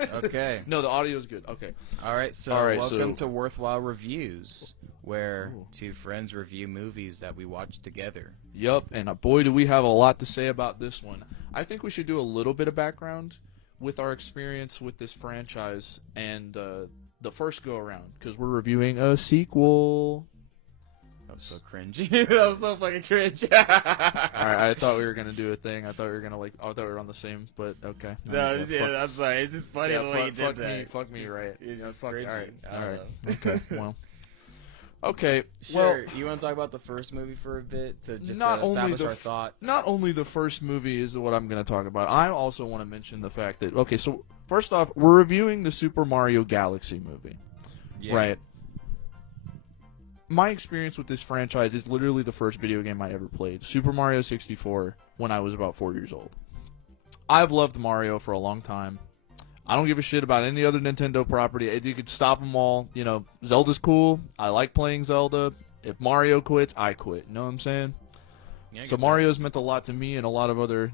Okay. No, the audio is good. Okay. All right, so welcome to Worthwhile Reviews, where two friends review movies that we watch together. Yup, and boy, do we have a lot to say about this one. I think we should do a little bit of background with our experience with this franchise and the first go-around, because we're reviewing a sequel. That was so cringy. That was so fucking cringe. Alright, I thought we were going to do a thing. I thought we were going to, I thought we were on the same, but okay. No, yeah, I'm sorry. It's just funny the way you fuck did that. Fuck me, right. It's just Fuck, cringy. alright. I don't know. Okay, well. Okay, Sure, you want to talk about the first movie for a bit to just establish our thoughts? Not only the first movie is what I'm going to talk about. I also want to mention the fact that, okay, so first off, we're reviewing the Super Mario Galaxy movie. Yeah. Right. My experience with this franchise is literally the first video game I ever played, Super Mario 64, when I was about 4 years old. I've loved Mario for a long time. I don't give a shit about any other Nintendo property. If you could stop them all, you know, Zelda's cool. I like playing Zelda. If Mario quits, I quit. You know what I'm saying? Yeah, So Mario's meant a lot to me and a lot of other,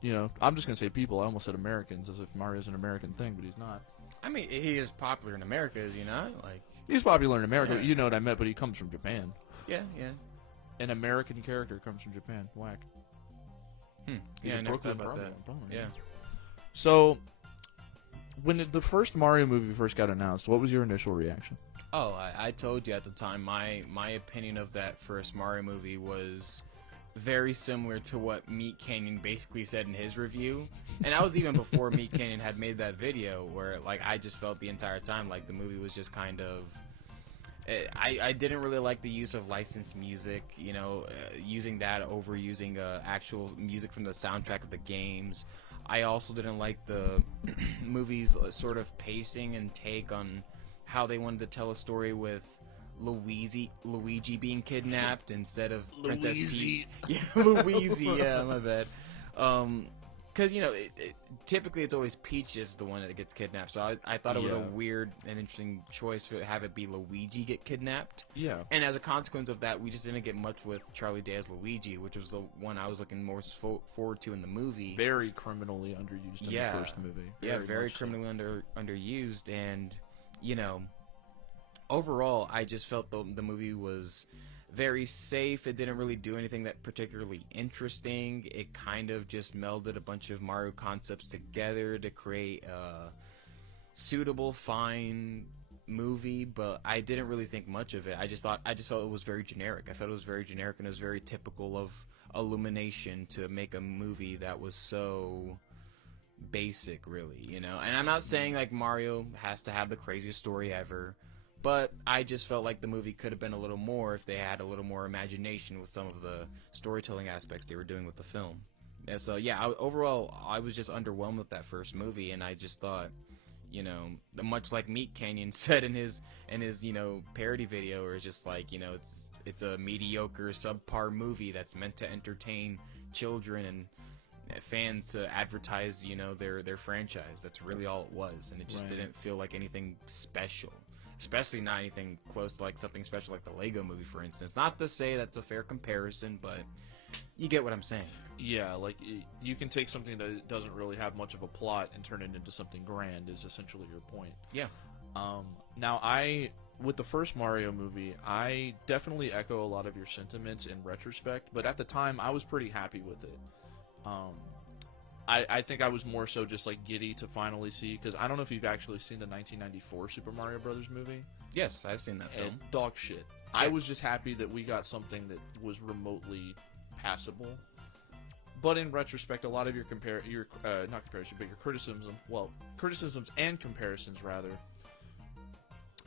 you know, I'm just going to say people. I almost said Americans, as if Mario's an American thing, but he's not. I mean, he is popular in America, is he not? Like, He's popular in America. Yeah. You know what I meant, but he comes from Japan. yeah. An American character comes from Japan. Whack. He's Yeah, a I never Brooklyn thought about that. Bummer. Yeah. So, when the first Mario movie first got announced, what was your initial reaction? Oh, I told you at the time, my opinion of that first Mario movie was very similar to what Meat Canyon basically said in his review. And that was even before Meat Canyon had made that video, where, like, I just felt the entire time like the movie was just kind of... I didn't really like the use of licensed music, you know, using that over using actual music from the soundtrack of the games. I also didn't like the movie's sort of pacing and take on how they wanted to tell a story with Luigi being kidnapped instead of Princess Peach. Yeah, Luigi. Yeah, my bad. Because you know, typically it's always Peach is the one that gets kidnapped. So I thought it was a weird and interesting choice to have it be Luigi get kidnapped. Yeah. And as a consequence of that, we just didn't get much with Charlie Day as Luigi, which was the one I was looking more forward to in the movie. Very criminally underused in the first movie. Very criminally underused, and you know, overall, I just felt the movie was very safe. It didn't really do anything that particularly interesting. It kind of just melded a bunch of Mario concepts together to create a suitable, fine movie, but I didn't really think much of it. I just felt it was very generic. I felt it was very generic, and it was very typical of Illumination to make a movie that was so basic, really, you know. And I'm not saying like Mario has to have the craziest story ever, but I just felt like the movie could have been a little more if they had a little more imagination with some of the storytelling aspects they were doing with the film. And so yeah, overall I was just underwhelmed with that first movie, and I just thought, you know, much like Meat Canyon said in his you know, parody video, where it's just like, you know, it's a mediocre subpar movie that's meant to entertain children and fans to advertise, you know, their franchise. That's really all it was, and it just didn't feel like anything special. Especially not anything close to like something special like the Lego movie, for instance. Not to say that's a fair comparison, but you get what I'm saying. Yeah, like you can take something that doesn't really have much of a plot and turn it into something grand is essentially your point. Yeah. Now with the first Mario movie, I definitely echo a lot of your sentiments in retrospect, but at the time I was pretty happy with it. I think I was more so just like giddy to finally see, because I don't know if you've actually seen the 1994 Super Mario Brothers movie. Yes, I've seen that film. Dog shit. Yeah. I was just happy that we got something that was remotely passable. But in retrospect, a lot of your criticisms and comparisons rather,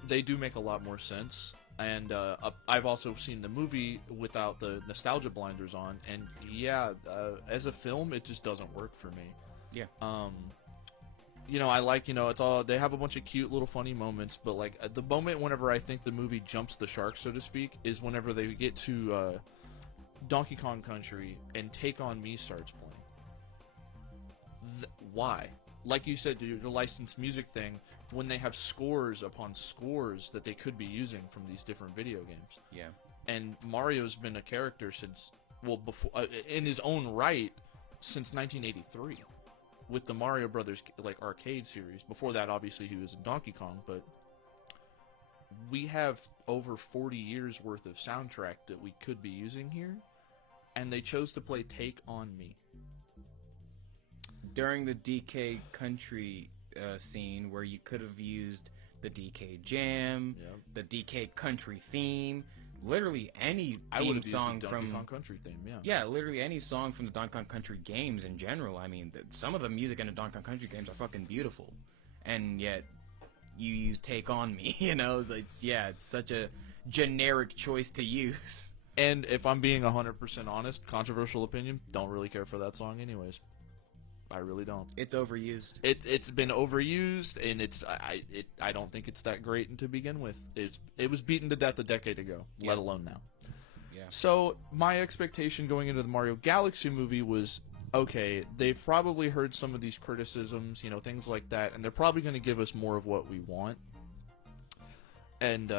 they do make a lot more sense. And I've also seen the movie without the nostalgia blinders on, and yeah, as a film, it just doesn't work for me. Yeah. You know, I like, you know, it's all, they have a bunch of cute little funny moments, but like the moment whenever I think the movie jumps the shark, so to speak, is whenever they get to Donkey Kong Country and Take On Me starts playing. Why? Like you said, the licensed music thing, when they have scores upon scores that they could be using from these different video games. Yeah. And Mario's been a character since, well, before in his own right, since 1983. with the Mario Brothers like arcade series. Before that, obviously, he was in Donkey Kong, but we have over 40 years worth of soundtrack that we could be using here, and they chose to play "Take on Me." During the DK Country scene, where you could have used the DK Jam, the DK Country theme, literally any theme song from Donkey Kong Country theme, yeah, literally any song from the Donkey Kong Country games in general. I mean, some of the music in the Donkey Kong Country games are fucking beautiful, and yet you use "Take on Me." You know, it's such a generic choice to use. And if I'm being 100% honest, controversial opinion, don't really care for that song anyways. I really don't. It's overused. It's been overused, and I don't think it's that great to begin with. It was beaten to death a decade ago, let alone now. Yeah. So my expectation going into the Mario Galaxy movie was, okay, they've probably heard some of these criticisms, things like that, and they're probably going to give us more of what we want. And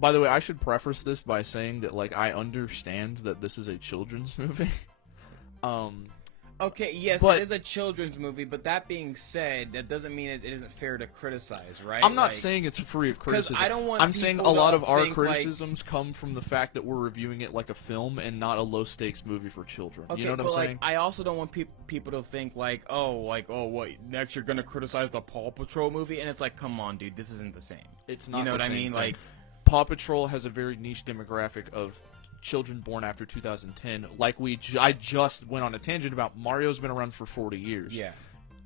by the way, I should preface this by saying that I understand that this is a children's movie. Okay, yes, but it is a children's movie, but that being said, that doesn't mean it isn't fair to criticize, right? I'm not saying it's free of criticism. I don't want I'm saying a people lot to of our think, criticisms come from the fact that we're reviewing it like a film and not a low-stakes movie for children. Okay, you know what I'm saying? I also don't want people to think what, next you're gonna criticize the Paw Patrol movie, and it's like, come on, dude, this isn't the same. It's not. You know the what I same mean? thing. Paw Patrol has a very niche demographic of children born after 2010. I just went on a tangent about Mario's been around for 40 years. Yeah.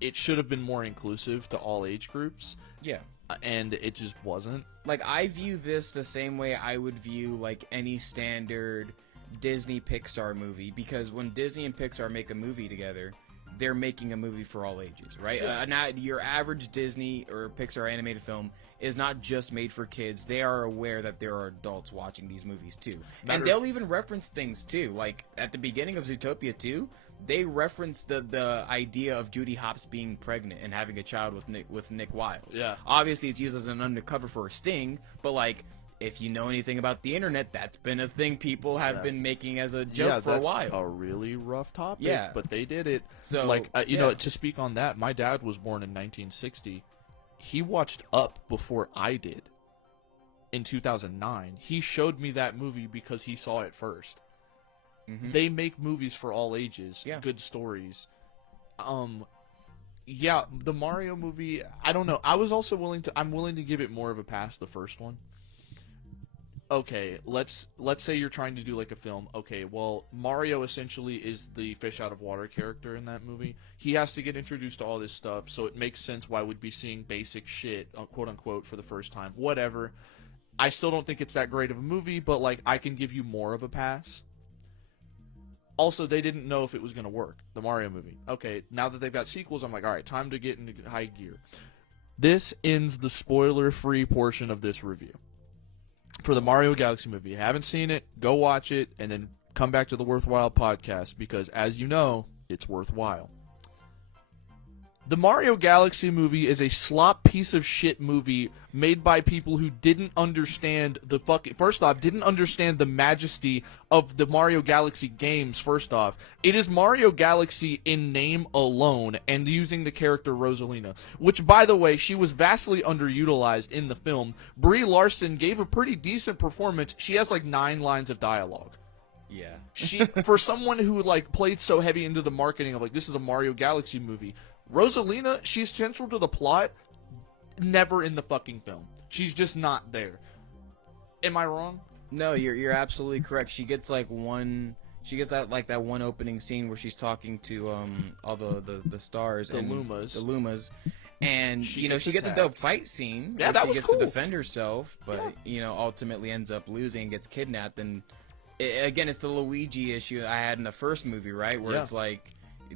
It should have been more inclusive to all age groups. Yeah. And it just wasn't. I view this the same way I would view any standard Disney Pixar movie, because when Disney and Pixar make a movie together, they're making a movie for all ages, right? Now, your average Disney or Pixar animated film is not just made for kids. They are aware that there are adults watching these movies too. And they'll even reference things too. Like at the beginning of Zootopia 2, they reference the idea of Judy Hopps being pregnant and having a child with Nick Wilde. Yeah. Obviously, it's used as an undercover for a sting, but if you know anything about the internet, that's been a thing people have been making as a joke for a while. A really rough topic, Yeah. but they did it. So, to speak on that, my dad was born in 1960. He watched Up before I did in 2009. He showed me that movie because he saw it first. Mm-hmm. They make movies for all ages, good stories. The Mario movie, I don't know. I'm willing to give it more of a pass, the first one. Okay, let's say you're trying to do a film. Okay, well, Mario essentially is the fish out of water character in that movie. He has to get introduced to all this stuff, so it makes sense why we'd be seeing basic shit, quote unquote, for the first time. Whatever. I still don't think it's that great of a movie, but I can give you more of a pass. Also, they didn't know if it was going to work, the Mario movie. Okay, now that they've got sequels, I'm like, all right, time to get into high gear. This ends the spoiler-free portion of this review. For the Mario Galaxy movie. If you haven't seen it, go watch it, and then come back to the Worthwhile podcast, because, as you know, it's worthwhile. The Mario Galaxy movie is a slop piece of shit movie made by people who didn't understand didn't understand the majesty of the Mario Galaxy games, first off. It is Mario Galaxy in name alone, and using the character Rosalina, which, by the way, she was vastly underutilized in the film. Brie Larson gave a pretty decent performance. She has 9 lines of dialogue. Yeah. She, for someone who played so heavy into the marketing of this is a Mario Galaxy movie, Rosalina, she's central to the plot, never in the fucking film. She's just not there. Am I wrong? No, you're absolutely correct. She gets that one opening scene where she's talking to all the stars, the and Lumas, and she gets a dope fight scene. Yeah, where that she was gets cool. to defend herself, but ultimately ends up losing and gets kidnapped. And again, it's the Luigi issue I had in the first movie, right? Where it's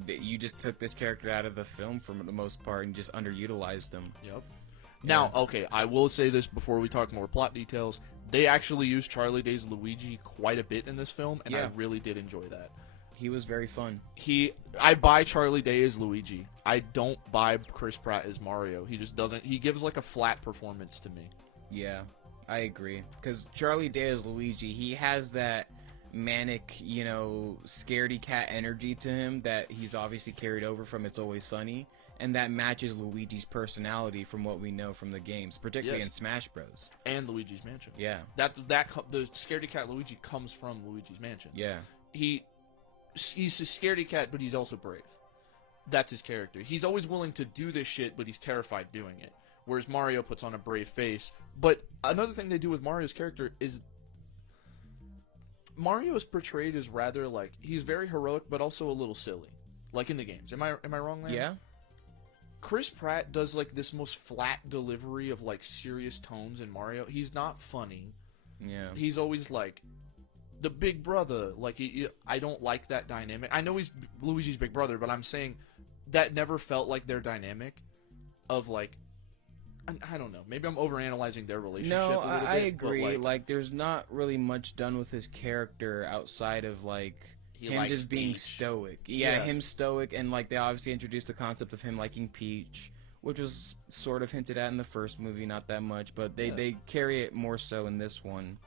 you just took this character out of the film for the most part and just underutilized him. Yep. Now, okay, I will say this before we talk more plot details. They actually used Charlie Day's Luigi quite a bit in this film, and I really did enjoy that. He was very fun. I buy Charlie Day as Luigi. I don't buy Chris Pratt as Mario. He just doesn't. He gives a flat performance to me. Yeah, I agree. Because Charlie Day as Luigi, he has that manic, scaredy cat energy to him that he's obviously carried over from It's Always Sunny, and that matches Luigi's personality from what we know from the games, particularly Yes. in Smash Bros. And Luigi's Mansion. Yeah, The scaredy cat Luigi comes from Luigi's Mansion. yeah, He's a scaredy cat, but he's also brave. That's his character. He's always willing to do this shit, but he's terrified doing it. Whereas Mario puts on a brave face. But another thing they do with Mario's character is Mario is portrayed as rather like he's very heroic, but also a little silly, like in the games. Am I wrong there? yeah. Chris Pratt does like this most flat delivery of like serious tones in Mario. He's not funny. Yeah. He's always like the big brother. Like I don't like that dynamic. I know he's Luigi's big brother, but I'm saying that never felt like their dynamic of like I don't know. Maybe I'm overanalyzing their relationship No, a little bit. I but, agree. Like, there's not really much done with his character outside of like He him likes just being Peach. stoic. Yeah, Yeah. him stoic, and like they obviously introduced the concept of him liking Peach, which was sort of hinted at in the first movie, not that much, but they carry it more so in this one,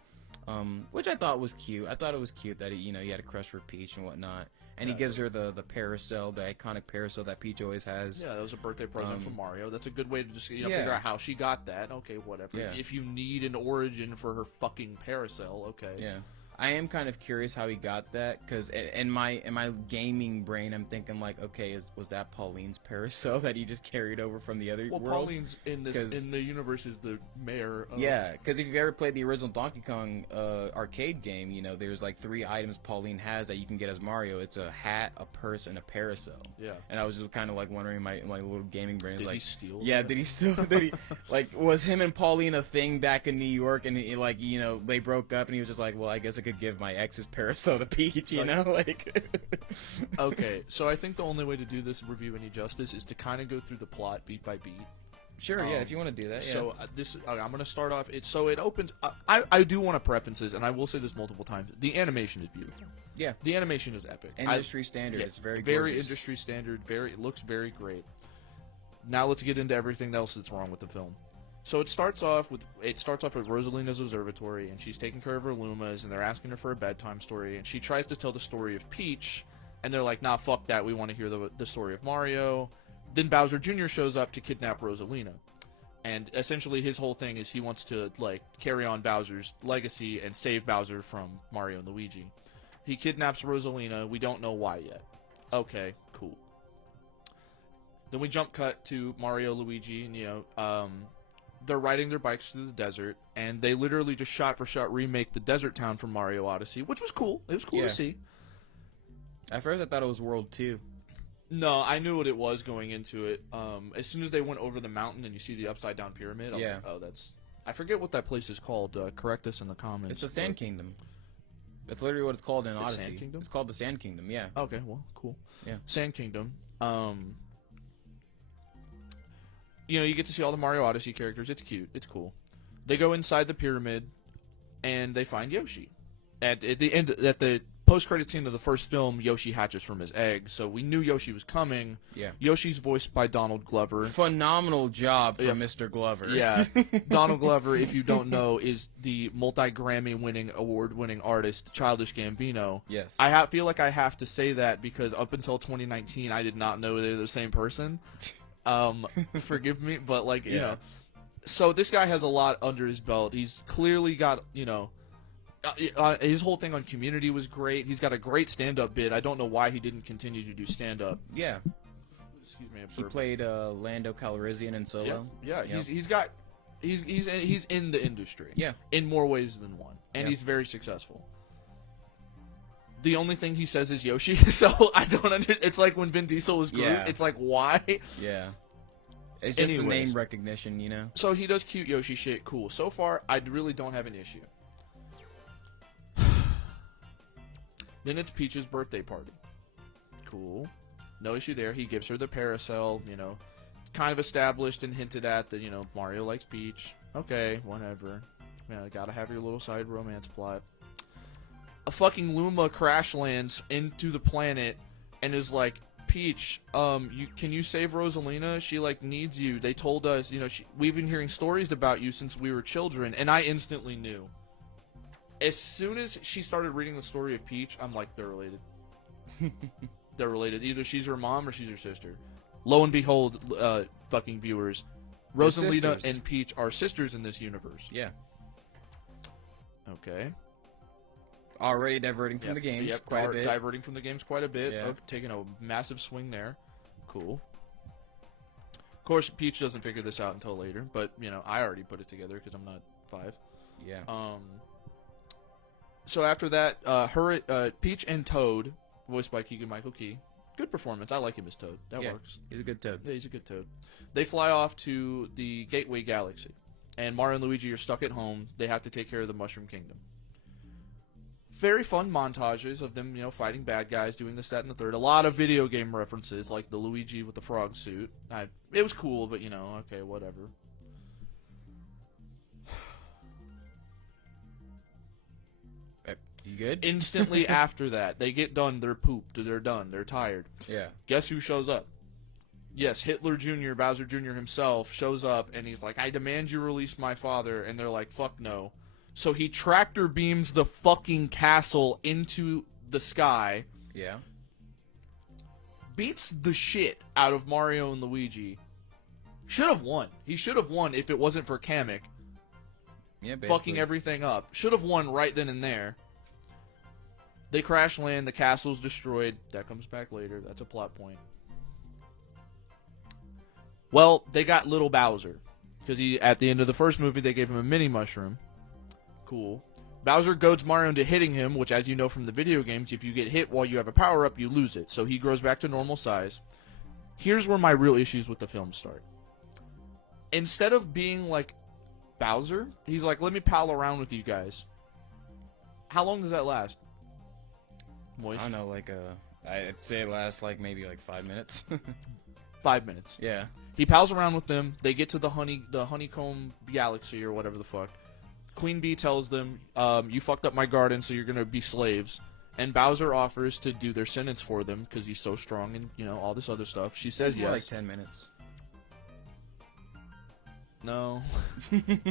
which I thought was cute. I thought it was cute that he had a crush for Peach and whatnot, and he Yeah, gives her the parasol, the iconic parasol that Peach always has. Yeah, that was a birthday present from Mario. That's a good way to just Yeah. figure out how she got that. Okay, whatever. Yeah. If you need an origin for her fucking parasol, okay. Yeah. I am kind of curious how he got that, because in my gaming brain, I'm thinking like, okay, was that Pauline's parasol that he just carried over from the other Well, world? Pauline's in the universe is the mayor. Of, Yeah, because if you've ever played the original Donkey Kong arcade game, there's like 3 items Pauline has that you can get as Mario. It's a hat, a purse, and a parasol. Yeah. And I was just kind of like wondering, my little gaming brain was Did like, he steal? yeah, that? did he still? Did he like? Was him and Pauline a thing back in New York? And he, like, they broke up, and he was just like, well, I guess I could give my ex's parasol to Peach, like. Okay, so I think the only way to do this review any justice is to kind of go through the plot beat by beat. Sure, yeah, if you want to do that. Yeah. So I'm going to start off. It opens. I do want to preferences, and I will say this multiple times. The animation is beautiful. Yeah. The animation is epic. Industry standard. Yeah, It's very very gorgeous. industry standard. It looks very great. Now let's get into everything else that's wrong with the film. So it starts off with Rosalina's observatory, and she's taking care of her Lumas, and they're asking her for a bedtime story, and she tries to tell the story of Peach, and they're like, nah, fuck that, we want to hear the story of Mario. Then Bowser Jr. shows up to kidnap Rosalina, and essentially his whole thing is he wants to like carry on Bowser's legacy and save Bowser from Mario and Luigi. He kidnaps Rosalina. We don't know why yet. Okay, cool. Then we jump cut to Mario, Luigi, and they're riding their bikes through the desert, and they literally just shot for shot remake the desert town from Mario Odyssey, which was cool. It was cool Yeah. to see. At first, I thought it was World 2. No, I knew what it was going into it. As soon as they went over the mountain and you see the upside down pyramid, I was Yeah. like, oh, that's. I forget what that place is called. Correct us in the comments. It's the Sand Kingdom. That's literally what it's called in The Odyssey. Sand Kingdom? It's called the Sand Kingdom, yeah. Okay, well, cool. Yeah. Sand Kingdom. You get to see all the Mario Odyssey characters. It's cute. It's cool. They go inside the pyramid, and they find Yoshi. At the post-credit scene of the first film, Yoshi hatches from his egg, so we knew Yoshi was coming. Yeah. Yoshi's voiced by Donald Glover. Phenomenal job for Yeah. Mr. Glover. Yeah, Donald Glover, if you don't know, is the multi-Grammy-winning, award-winning artist Childish Gambino. Yes. I feel like I have to say that because up until 2019, I did not know they're the same person. Forgive me, but Yeah. So this guy has a lot under his belt. He's clearly got, his whole thing on Community was great. He's got a great stand-up bit. I don't know why he didn't continue to do stand-up. Yeah. Excuse me. He played Lando Calrissian in Solo. Yeah. Yep. He's in the industry. Yeah. In more ways than one, and Yeah. he's very successful. The only thing he says is Yoshi, so I don't understand. It's like when Vin Diesel was Groot. Yeah. It's like, why? Yeah. It's just the Anyways. name recognition, So he does cute Yoshi shit. Cool. So far, I really don't have an issue. Then it's Peach's birthday party. Cool. No issue there. He gives her the parasol, kind of established and hinted at that, Mario likes Peach. Okay, whatever. Gotta have your little side romance plot. A fucking Luma crash lands into the planet and is like, Peach, can you save Rosalina? She needs you. They told us, we've been hearing stories about you since we were children, and I instantly knew. As soon as she started reading the story of Peach, I'm like, they're related. They're related. Either she's her mom or she's her sister. Lo and behold, fucking viewers, Rosalina sisters. and Peach are sisters in this universe. Yeah. Okay. Already diverting from Yep, the games yep, quite a bit. diverting from the games quite a bit. Yeah. Taking a massive swing there. Cool. Of course, Peach doesn't figure this out until later, but, you know, I already put it together because I'm not 5. Yeah. So after that, Peach and Toad, voiced by Keegan-Michael Key. Good performance. I like him as Toad. That Yeah, works. He's a good Toad. Yeah, he's a good Toad. They fly off to the Gateway Galaxy, and Mario and Luigi are stuck at home. They have to take care of the Mushroom Kingdom. Very fun montages of them, you know, fighting bad guys, doing this, that, and the third. A lot of video game references, like the Luigi with the frog suit. It was cool, but, you know, okay, whatever. You good? Instantly after that, they get done, they're pooped, they're done, they're tired. Yeah. Guess who shows up? Yes, Hitler Jr., Bowser Jr. himself shows up, and he's like, I demand you release my father, and they're like, fuck no. So he tractor beams the fucking castle into the sky, Yeah. beats the shit out of Mario and Luigi. Should have won. He should have won if it wasn't for Kamek Yeah. Basically. fucking everything up. Should have won right then and there. They crash land, the castle's destroyed. That comes back later. That's a plot point. Well, they got little Bowser. Because at the end of the first movie, they gave him a mini mushroom. Cool. Bowser goads Mario into hitting him, which, as you know from the video games, if you get hit while you have a power-up, you lose it. So he grows back to normal size. Here's where my real issues with the film start. Instead of being like Bowser, he's like, let me pal around with you guys. How long does that last? Moist? I don't know, like I'd say it lasts like maybe like 5 minutes. 5 minutes. Yeah. He pals around with them. They get to the honeycomb galaxy or whatever the fuck. Queen Bee tells them, you fucked up my garden, so you're gonna be slaves. And Bowser offers to do their sentence for them because he's so strong and, you know, all this other stuff. She says More yes. like 10 minutes. No.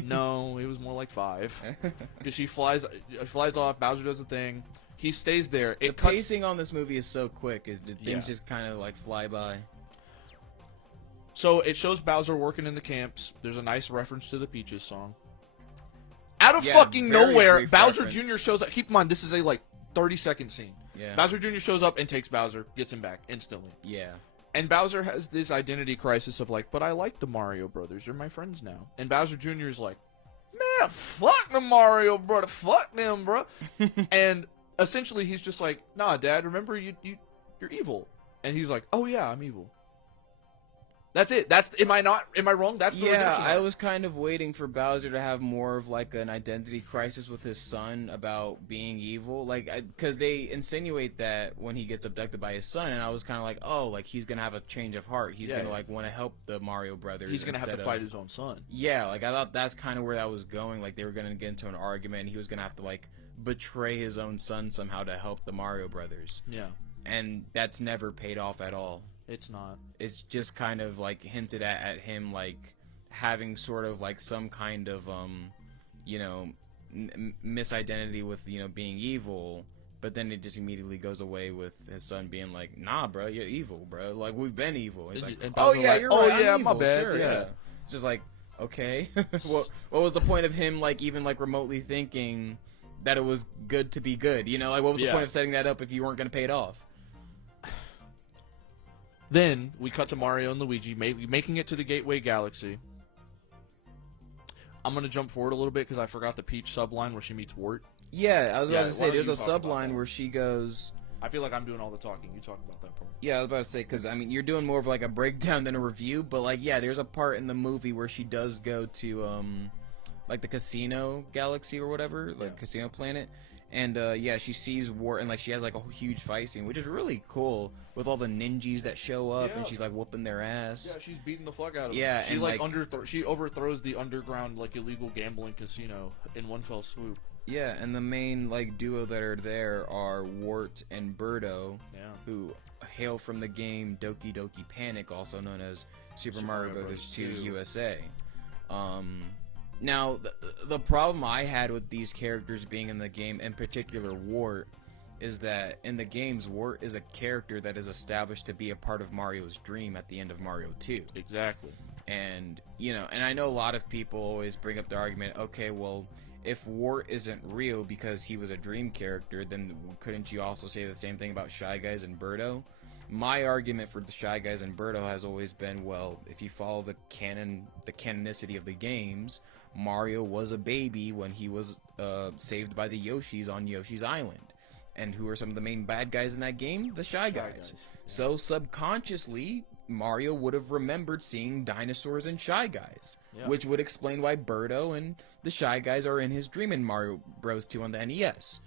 No, it was more like 5. Because she flies off, Bowser does the thing. He stays there. The pacing on this movie is so quick. Things just kind of like fly by. So it shows Bowser working in the camps. There's a nice reference to the Peaches song. Out of Yeah, fucking very nowhere, brief Bowser reference. Jr. shows up. Keep in mind, this is a like 30-second scene. Yeah. Bowser Jr. shows up and takes Bowser, gets him back instantly. Yeah. And Bowser has this identity crisis of like, but I like the Mario Brothers. They're my friends now. And Bowser Jr. is like, man, fuck the Mario brother. Fuck them, bro. And essentially, he's just like, nah, Dad, remember you're evil. And he's like, oh yeah, I'm evil. That's it. Am I wrong? That's the Yeah, redemption I arc. was kind of waiting for Bowser to have more of like an identity crisis with his son about being evil, like because they insinuate that when he gets abducted by his son, and I was kind of like, oh, like he's gonna have a change of heart. He's gonna like want to help the Mario Brothers. He's gonna have to instead fight of- his own son. Yeah, like I thought that's kind of where that was going. Like they were gonna get into an argument, and he was gonna have to like betray his own son somehow to help the Mario Brothers, Yeah, and that's never paid off at all. it's not. It's just kind of like hinted at him like having sort of like some kind of you know misidentity with being evil, but then it just immediately goes away with his son being like, nah bro, you're evil, bro, like we've been evil. He's like, And oh Bowser's yeah, like, you're oh right, yeah, I'm my evil, bad, sure, yeah. It's just like, okay. what was the point of him like even like remotely thinking that it was good to be good, like what was the Yeah. point of setting that up if you weren't gonna pay it off? Then we cut to Mario and Luigi making it to the Gateway Galaxy. I'm gonna jump forward a little bit because I forgot the Peach subline where she meets Wart. Yeah, I was Yeah, about to why say don't there's you a talk about subline that? where she goes. I feel like I'm doing all the talking. You talk about that part. Yeah, I was about to say, because, I mean, you're doing more of, like, a breakdown than a review, but, like, yeah, there's a part in the movie where she does go to, like, the casino galaxy or whatever, like, casino planet, and, yeah, she sees Wart, and, like, she has, like, a huge fight scene, which is really cool, with all the ninjas that show up, and Yeah. she's, like, whooping their ass. Yeah, she's beating the fuck out of Yeah, him. She and, like- she overthrows the underground like illegal gambling casino in one fell swoop. Yeah, and the main, like, duo that are there are Wart and Birdo, Yeah. who hail from the game Doki Doki Panic, also known as Super Mario Mario Bros. Bros. 2 2. USA. Now, the problem I had with these characters being in the game, in particular Wart, is that in the games, Wart is a character that is established to be a part of Mario's dream at the end of Mario 2. Exactly. And, you know, and I know a lot of people always bring up the argument, okay, well, if Wart isn't real because he was a dream character, then couldn't you also say the same thing about Shy Guys and Birdo? My argument for the Shy Guys and Birdo has always been, well, if you follow the canonicity of the games, Mario was a baby when he was saved by the Yoshis on Yoshi's Island. And who are some of the main bad guys in that game? The Shy Guys. Yeah. So subconsciously, Mario would have remembered seeing dinosaurs and Shy Guys, Yeah. which would explain why Birdo and the Shy Guys are in his dream in Mario Bros. 2 on the NES.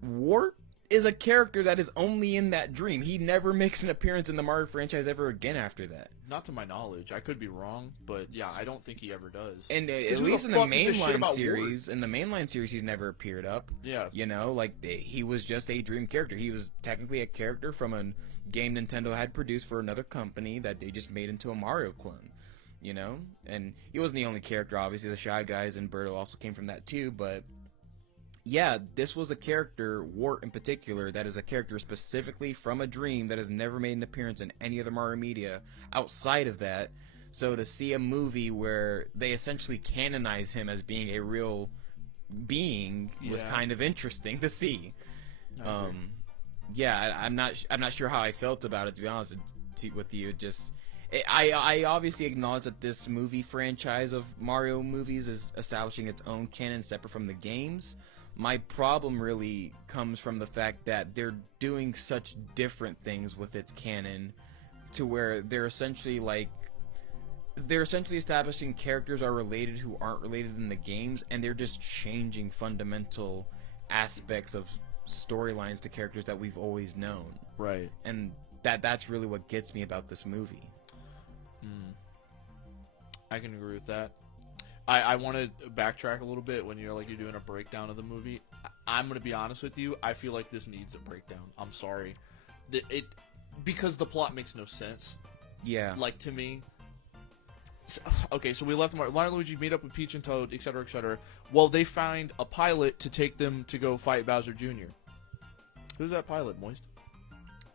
Wart is a character that is only in that dream. He never makes an appearance in the Mario franchise ever again after that. Not to my knowledge. I could be wrong, but yeah, I don't think he ever does. And at who the least in the fuck gives a shit mainline about series, he's never appeared up. Yeah. You know, like he was just a dream character. He was technically a character from a game Nintendo had produced for another company that they just made into a Mario clone. You know, and he wasn't the only character. Obviously, the Shy Guys and Birdo also came from that too. But yeah, this was a character, Wart in particular, that is a character specifically from a dream that has never made an appearance in any other Mario media outside of that. So to see a movie where they essentially canonize him as being a real being was Yeah. kind of interesting to see. I agree. Yeah, I'm not sure how I felt about it, to be honest with you. Just I obviously acknowledge that this movie franchise of Mario movies is establishing its own canon separate from the games. My problem really comes from the fact that they're doing such different things with its canon to where they're essentially establishing characters are related who aren't related in the games, and they're just changing fundamental aspects of storylines to characters that we've always known. Right. And that's really what gets me about this movie. I can agree with that. I want to backtrack a little bit when you're doing a breakdown of the movie. I'm going to be honest with you. I feel like this needs a breakdown. I'm sorry. Because the plot makes no sense. Yeah. Like, to me. Okay, so we left Mario and Luigi, meet up with Peach and Toad, etc., etc. Well, they find a pilot to take them to go fight Bowser Jr. Who's that pilot, Moist?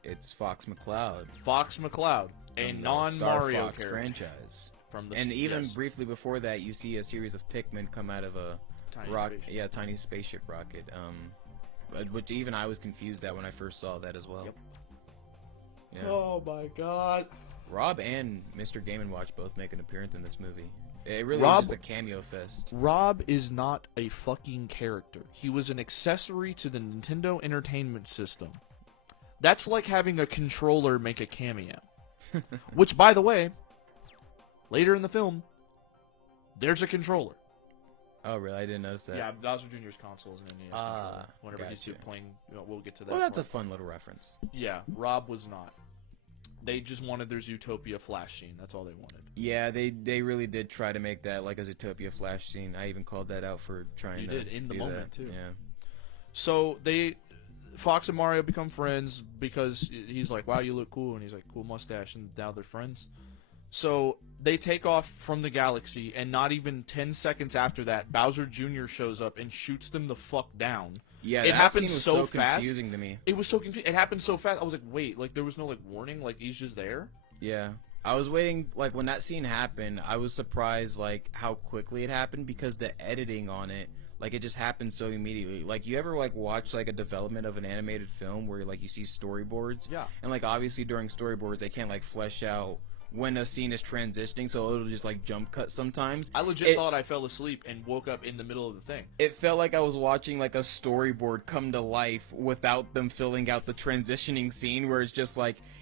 It's Fox McCloud. Fox McCloud, a from the non-Mario Star Fox character. franchise. From the And even yes, briefly before that, you see a series of Pikmin come out of a tiny rocket. spaceship. Yeah, tiny spaceship rocket. Which even I was confused at when I first saw that as well. Yep. Yeah. Oh my god. Rob and Mr. Game & Watch both make an appearance in this movie. It really Rob- is just a cameo fest. Rob is not a fucking character. He was an accessory to the Nintendo Entertainment System. That's like having a controller make a cameo. Which, by the way, later in the film, there's a controller. Oh, really? I didn't notice that. Yeah, Bowser Jr.'s console is an NES controller. Whenever he's gotcha. playing, we'll get to that. Well, that's a part. fun little reference. Yeah, Rob was not. They just wanted their Zootopia flash scene. That's all they wanted. Yeah, they really did try to make that like a Zootopia flash scene. I even called that out for trying You to did, in the do moment, that. too. Yeah. So Fox and Mario become friends because he's like, wow, you look cool. And he's like, cool mustache. And now they're friends. So they take off from the galaxy, and not even 10 seconds after that, Bowser Jr. shows up and shoots them the fuck down. Yeah, It that happened scene was so fast. confusing to me. It was so confusing. It happened so fast. I was like, wait, there was no warning? He's just there? Yeah. I was waiting, when that scene happened, I was surprised, how quickly it happened, because the editing on it, it just happened so immediately. You ever, watch, a development of an animated film where, you see storyboards? Yeah. And, obviously during storyboards, they can't, flesh out when a scene is transitioning, so it'll just, jump cut sometimes. I legit thought I fell asleep and woke up in the middle of the thing. It felt like I was watching, a storyboard come to life without them filling out the transitioning scene, where it's just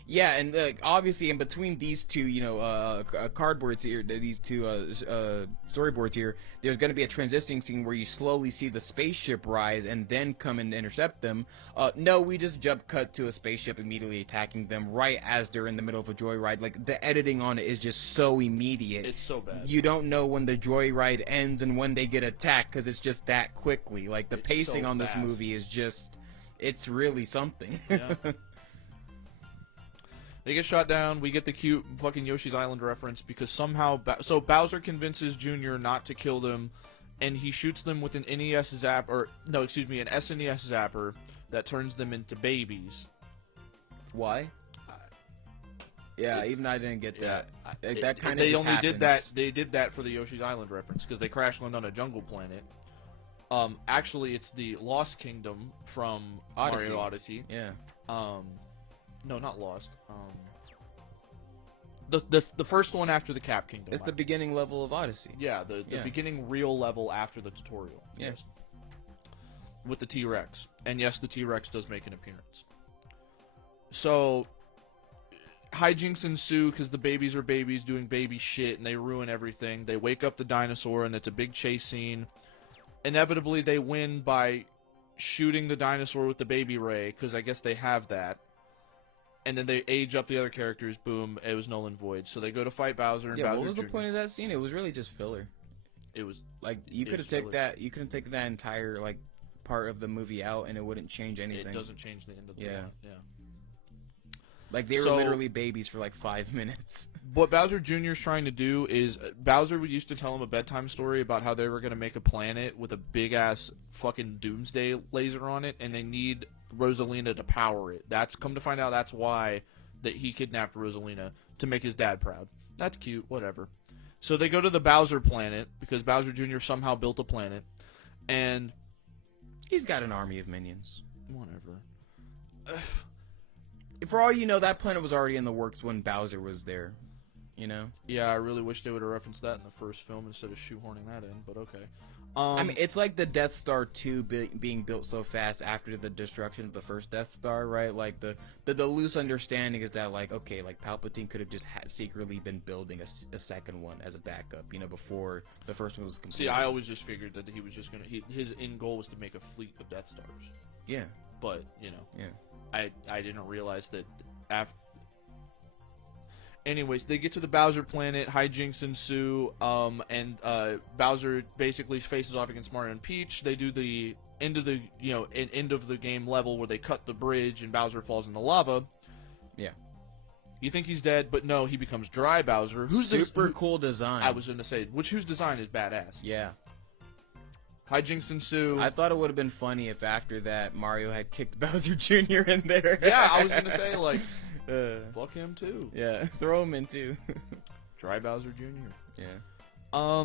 yeah, and obviously in between these two, cardboards here, these two storyboards here, there's going to be a transitioning scene where you slowly see the spaceship rise and then come and intercept them. No, we just jump cut to a spaceship immediately attacking them right as they're in the middle of a joyride. The editing on it is just so immediate. It's so bad. You don't know when the joyride ends and when they get attacked, because it's just that quickly. The It's pacing so on this fast. movie is just, it's really something. Yeah. They get shot down. We get the cute fucking Yoshi's Island reference because somehow so Bowser convinces Junior not to kill them, and he shoots them with an NES zap or no, excuse me, an SNES zapper that turns them into babies. Why? Yeah, even I didn't get that. Yeah, That kind of they just only happens. did that. They did that for the Yoshi's Island reference because they crash land on a jungle planet. Actually, it's the Lost Kingdom from Mario Odyssey. Yeah. No, not Lost. The first one after the Cap Kingdom. It's the beginning level of Odyssey. Yeah, the beginning real level after the tutorial. Yeah. Yes. With the T-Rex. And yes, the T-Rex does make an appearance. So, hijinks ensue because the babies are babies doing baby shit and they ruin everything. They wake up the dinosaur and it's a big chase scene. Inevitably, they win by shooting the dinosaur with the baby ray because I guess they have that. And then they age up the other characters. Boom, it was null and void. So they go to fight Bowser and Yeah, Bowser what was Jr. the point of that scene? It was really just filler. It was Like you could have taken that. You couldn't take that entire like part of the movie out, and it wouldn't change anything. It doesn't change the end of the Yeah. movie. Yeah. Like they were literally babies for like 5 minutes. What Bowser Jr. is trying to do is Bowser used to tell him a bedtime story about how they were going to make a planet with a big ass fucking doomsday laser on it, and they need Rosalina to power it. That's come to find out that's why that he kidnapped Rosalina to make his dad proud. That's cute, whatever. So they go to the Bowser planet because Bowser Jr. somehow built a planet, and He's got an army of minions. whatever. For all you know, that planet was already in the works when Bowser was there. You know? Yeah, I really wish they would have referenced that in the first film instead of shoehorning that in, but okay. I mean, it's like the Death Star 2 being built so fast after the destruction of the first Death Star, right? Like, the loose understanding is that, like, okay, like, Palpatine could have just secretly been building a second one as a backup, you know, before the first one was completed. See, I always just figured that he was just going to... His end goal was to make a fleet of Death Stars. Yeah. But, you know, Yeah. I didn't realize that after... Anyways, they get to the Bowser planet, hijinks ensue, and Bowser basically faces off against Mario and Peach. They do the end of the end of the game level where they cut the bridge and Bowser falls in the lava. Yeah. You think he's dead, but no, he becomes Dry Bowser. Who's super cool design. I was gonna say, whose design is badass. Yeah. Hijinks ensue. I thought it would have been funny if after that Mario had kicked Bowser Jr. in there. Yeah, I was gonna say like. Fuck him too. Yeah, throw him in too. Dry Bowser Jr. Yeah.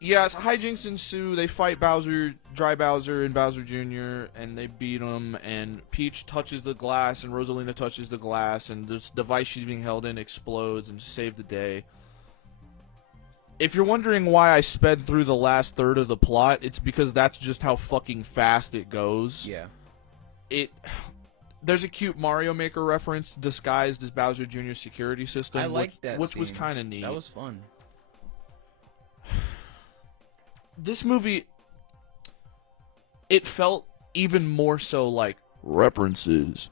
Yes, hijinks ensue. They fight Bowser, Dry Bowser, and Bowser Jr., and they beat him, and Peach touches the glass, and Rosalina touches the glass, and this device she's being held in explodes, and save the day. If you're wondering why I sped through the last third of the plot, it's because that's just how fucking fast it goes. Yeah. There's a cute Mario Maker reference disguised as Bowser Jr.'s security system. I like that which scene. was kind of neat. That was fun. This movie, it felt even more so like references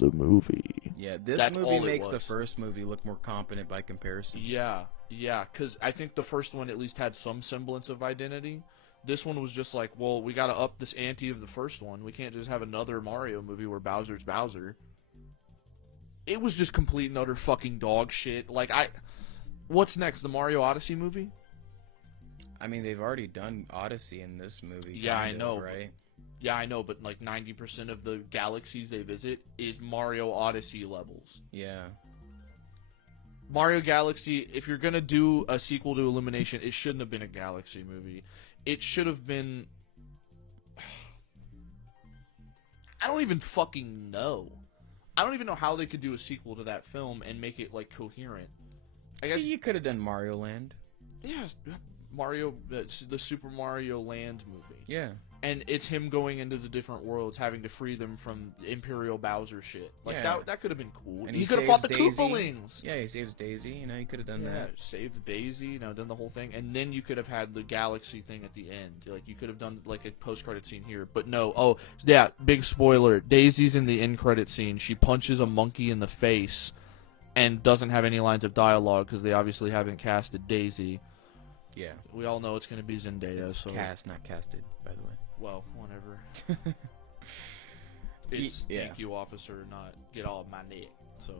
the movie. Yeah, this That's movie all it makes the was. first movie look more competent by comparison. Yeah, because I think the first one at least had some semblance of identity. This one was just like, well, we got to up this ante of the first one. We can't just have another Mario movie where Bowser's Bowser. It was just complete and utter fucking dog shit. Like, what's next? The Mario Odyssey movie? I mean, they've already done Odyssey in this movie. Yeah, I kind of, know, right? Yeah, I know, but like 90% of the galaxies they visit is Mario Odyssey levels. Yeah. Mario Galaxy, if you're going to do a sequel to Illumination, it shouldn't have been a Galaxy movie. It should have been... I don't even fucking know. I don't even know how they could do a sequel to that film and make it, like, coherent. I guess... You could have done Mario Land. Yeah, Mario... the Super Mario Land movie. Yeah. And it's him going into the different worlds, having to free them from Imperial Bowser shit. Like, Yeah. that could have been cool. And he could have fought the saves Daisy. Koopalings! Yeah, he saves Daisy. You know, he could have done Yeah, that. saved Daisy, done the whole thing, and then you could have had the Galaxy thing at the end. Like, you could have done, like, a post-credit scene here, but no. Oh, yeah, big spoiler. Daisy's in the end-credit scene. She punches a monkey in the face and doesn't have any lines of dialogue because they obviously haven't casted Daisy. Yeah. We all know it's going to be Zendaya, It's so... cast, not casted, by the way. Well, whatever. It's Yeah. thank you, officer, not get all of my neck, so...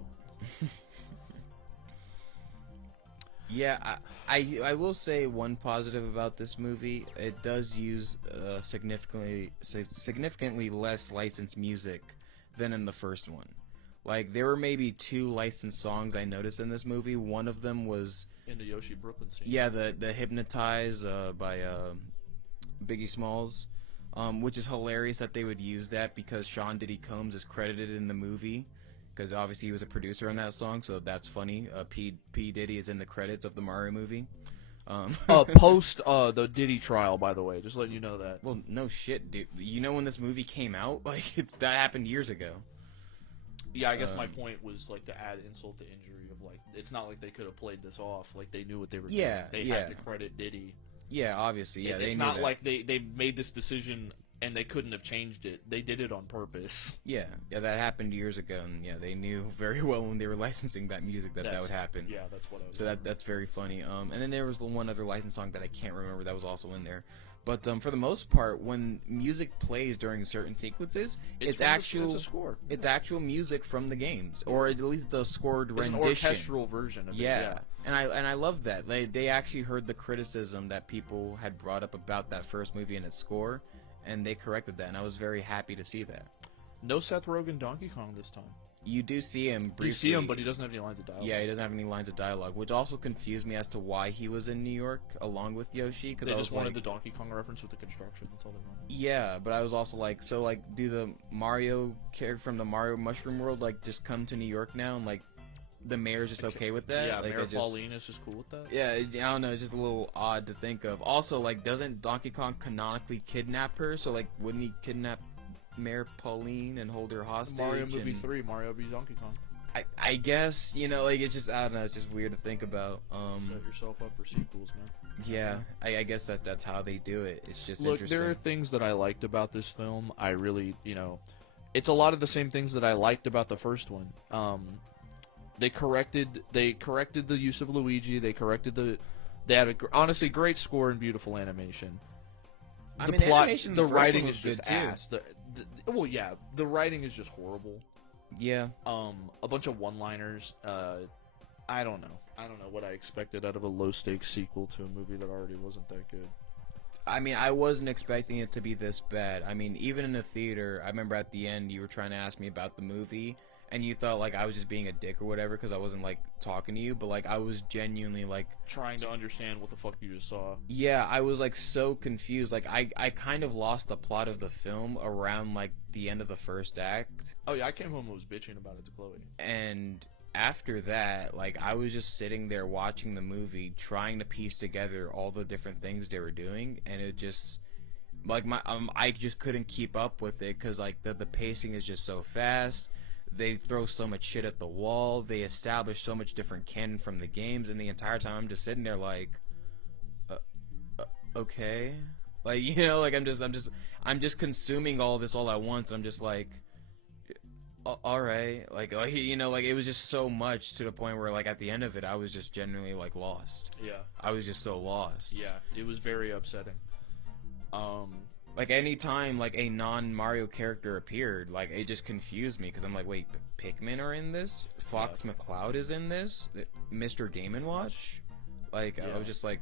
Yeah, I will say one positive about this movie. It does use significantly less licensed music than in the first one. Like there were maybe 2 licensed songs I noticed in this movie. One of them was In the Yoshi Brooklyn scene. yeah, the Hypnotize by Biggie Smalls, which is hilarious that they would use that because Sean Diddy Combs is credited in the movie. Because obviously he was a producer on that song, so that's funny. P Diddy is in the credits of the Mario movie. Post the Diddy trial, by the way, just letting you know that. Well, no shit, dude. You know when this movie came out? Like that happened years ago. Yeah, I guess my point was like to add insult to injury. Of like, it's not like they could have played this off. Like they knew what they were doing. They had to credit Diddy. Yeah, obviously. Yeah, it's not like they made this decision and they couldn't have changed it. They did it on purpose. Yeah, that happened years ago, and yeah, they knew very well when they were licensing that music that would happen. Yeah, that's what I was. So that's very funny. And then there was the one other licensed song that I can't remember that was also in there. But for the most part, when music plays during certain sequences, it's actual a score. It's actual music from the games, or at least a scored rendition. An orchestral version of it. Yeah. And I love that. They actually heard the criticism that people had brought up about that first movie and its score, and they corrected that, and I was very happy to see that. No Seth Rogen Donkey Kong this time. You do see him briefly. You see him, but he doesn't have any lines of dialogue. Yeah, he doesn't have any lines of dialogue, which also confused me as to why he was in New York along with Yoshi. Because they just wanted the Donkey Kong reference with the construction. That's all they wanted. Yeah, but I was also like, so like, do the Mario character from the Mario Mushroom World like just come to New York now and like the mayor's just okay with that? Yeah, like, Mayor Pauline is just cool with that. Yeah, I don't know, it's just a little odd to think of. Also, like, doesn't Donkey Kong canonically kidnap her? So like, wouldn't he kidnap Mayor Pauline and hold her hostage? Mario movie 3, Mario v Donkey Kong. I guess, you know, like, it's just, I don't know, it's just weird to think about. Set yourself up for sequels, man. Yeah, I guess that's how they do it. It's just Look, interesting. there are things that I liked about this film. I really, you know, it's a lot of the same things that I liked about the first one. They corrected the use of Luigi. They had a honestly great score and beautiful animation. I mean, the animation, the writing is good just too. ass. Well, yeah, the writing is just horrible. Yeah. A bunch of one-liners. I don't know. I don't know what I expected out of a low-stakes sequel to a movie that already wasn't that good. I mean, I wasn't expecting it to be this bad. I mean, even in the theater, I remember at the end you were trying to ask me about the movie, and you thought like I was just being a dick or whatever because I wasn't like talking to you, but like I was genuinely like trying to understand what the fuck you just saw. Yeah, I was like so confused. Like I kind of lost the plot of the film around like the end of the first act. Oh yeah, I came home and was bitching about it to Chloe. And after that, like I was just sitting there watching the movie, trying to piece together all the different things they were doing, and it just like I just couldn't keep up with it because like the pacing is just so fast. They throw so much shit at the wall. They establish so much different canon from the games, and the entire time I'm just sitting there like, okay, like you know, like I'm just consuming all this all at once. I'm just like, all right, like you know, like it was just so much to the point where like at the end of it, I was just genuinely like lost. Yeah, I was just so lost. Yeah, it was very upsetting. Like any time like a non-Mario character appeared, like it just confused me because I'm like, wait, Pikmin are in this? Fox McCloud is in this? Mr. Game & Watch? Like I was just like,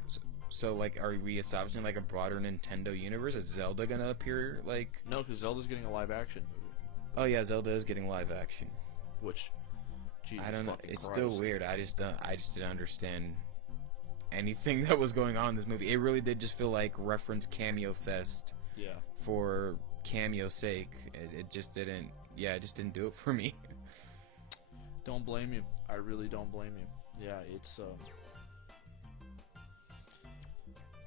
so like, are we establishing like a broader Nintendo universe? Is Zelda gonna appear? Like no, because Zelda's getting a live-action movie. Oh yeah, Zelda is getting live action. Which, Jesus I don't know. It's Christ. still weird. I just didn't understand anything that was going on in this movie. It really did just feel like reference cameo fest. Yeah. For cameo's sake, it just didn't. Yeah, it just didn't do it for me. Don't blame you. I really don't blame you. Yeah, it's.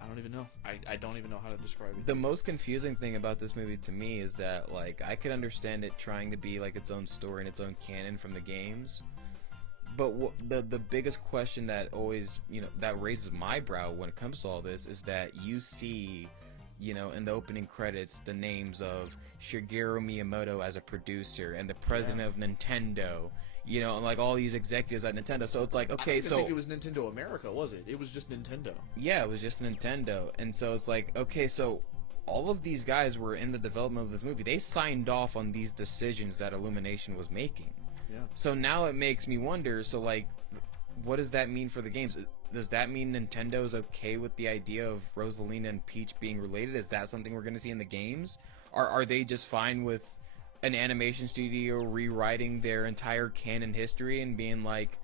I don't even know. I don't even know how to describe it. The most confusing thing about this movie to me is that like I could understand it trying to be like its own story and its own canon from the games, but the biggest question that always that raises my brow when it comes to all this is that you see, in the opening credits, the names of Shigeru Miyamoto as a producer and the president of Nintendo, and like all these executives at Nintendo. So it's like, okay, I don't think it was Nintendo America, was it? It was just Nintendo. Yeah, it was just Nintendo. And so it's like, okay, so all of these guys were in the development of this movie. They signed off on these decisions that Illumination was making. Yeah. So now it makes me wonder, so like, what does that mean for the games? Does that mean Nintendo's okay with the idea of Rosalina and Peach being related? Is that something we're going to see in the games? Are they just fine with an animation studio rewriting their entire canon history and being like,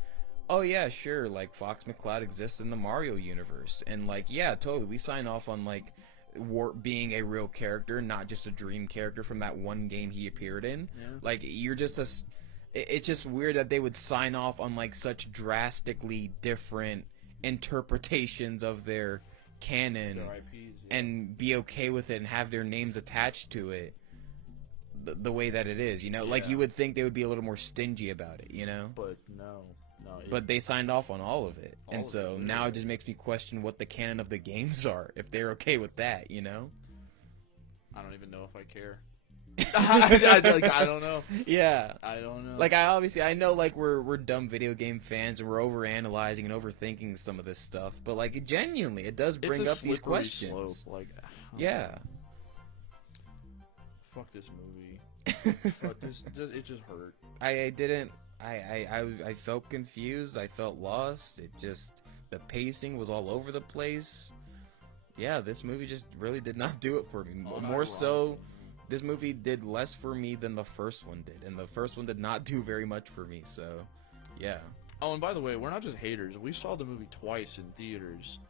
oh yeah, sure, like Fox McCloud exists in the Mario universe, and like, yeah, totally, we sign off on like Wart being a real character, not just a dream character from that one game he appeared in. Yeah. Like, you're just it's just weird that they would sign off on like such drastically different interpretations of their canon Their IPs, yeah. and be okay with it and have their names attached to it the way that it is, you know? Like, Yeah. you would think they would be a little more stingy about it, you know? But no. But they signed off on all of it. All And of so it, now yeah. it just makes me question what the canon of the games are, if they're okay with that, you know? I don't even know if I care. I don't know. Yeah. I don't know. Like, I know, like, we're dumb video game fans and we're overanalyzing and overthinking some of this stuff, but, like, genuinely, it does bring it's a up these slippery questions. slope. Like, Yeah. fuck this movie. Fuck this. It just hurt. I felt confused. I felt lost. The pacing was all over the place. Yeah, this movie just really did not do it for me. More so, this movie did less for me than the first one did, and the first one did not do very much for me. So, yeah. Oh, and by the way, we're not just haters. We saw the movie twice in theaters.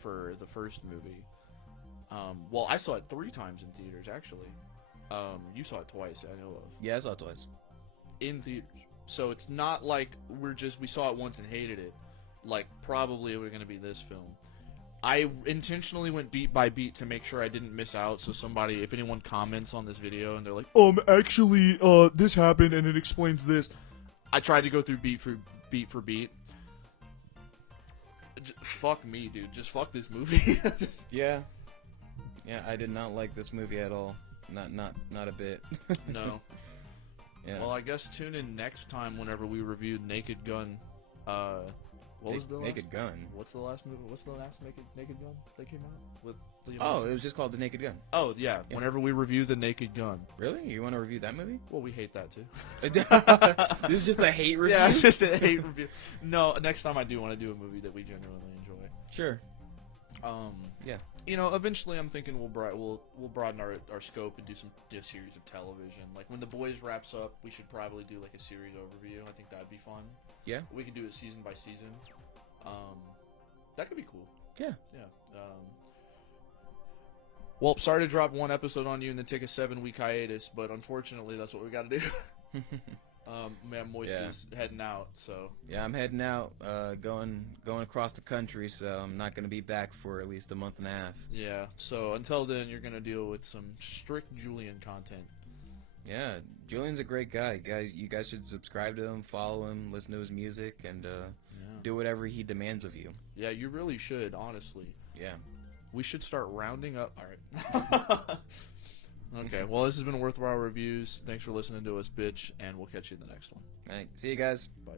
For the first movie. Well, I saw it 3 times in theaters actually. You saw it twice, I know of. Yeah, I saw it twice. In theaters. So it's not like we saw it once and hated it. Like, probably it was going to be this film. I intentionally went beat by beat to make sure I didn't miss out. So if anyone comments on this video and they're like, actually, this happened and it explains this. I tried to go through beat for beat. Fuck me, dude. Just fuck this movie. Yeah. Yeah, I did not like this movie at all. Not a bit. No. Yeah. Well, I guess tune in next time whenever we reviewed Naked Gun. What was the Naked Gun? What's the last movie? What's the last Naked Gun that came out with Liam Oh, Neeson? it was just called The Naked Gun. Oh yeah. Whenever we review the Naked Gun. Really? You want to review that movie? Well, we hate that too. This is just a hate review? Yeah, it's just a hate review. No, next time I do want to do a movie that we genuinely enjoy. Sure. Yeah. You know, eventually I'm thinking we'll broaden our scope and do a series of television. Like when The Boys wraps up, we should probably do like a series overview. I think that'd be fun. Yeah. We could do it season by season. That could be cool. Yeah. Yeah. Well, sorry to drop one episode on you and then take a 7-week hiatus, but unfortunately that's what we got to do. Man, Moist is heading out, so. Yeah, I'm heading out, going across the country, so I'm not going to be back for at least a month and a half. Yeah, so until then, you're going to deal with some strict Julian content. Yeah, Julian's a great guy. You guys should subscribe to him, follow him, listen to his music, and do whatever he demands of you. Yeah, you really should, honestly. Yeah. We should start rounding up. All right. Okay, well, this has been Worthwhile Reviews. Thanks for listening to us, bitch, and we'll catch you in the next one. All right, see you guys. Bye.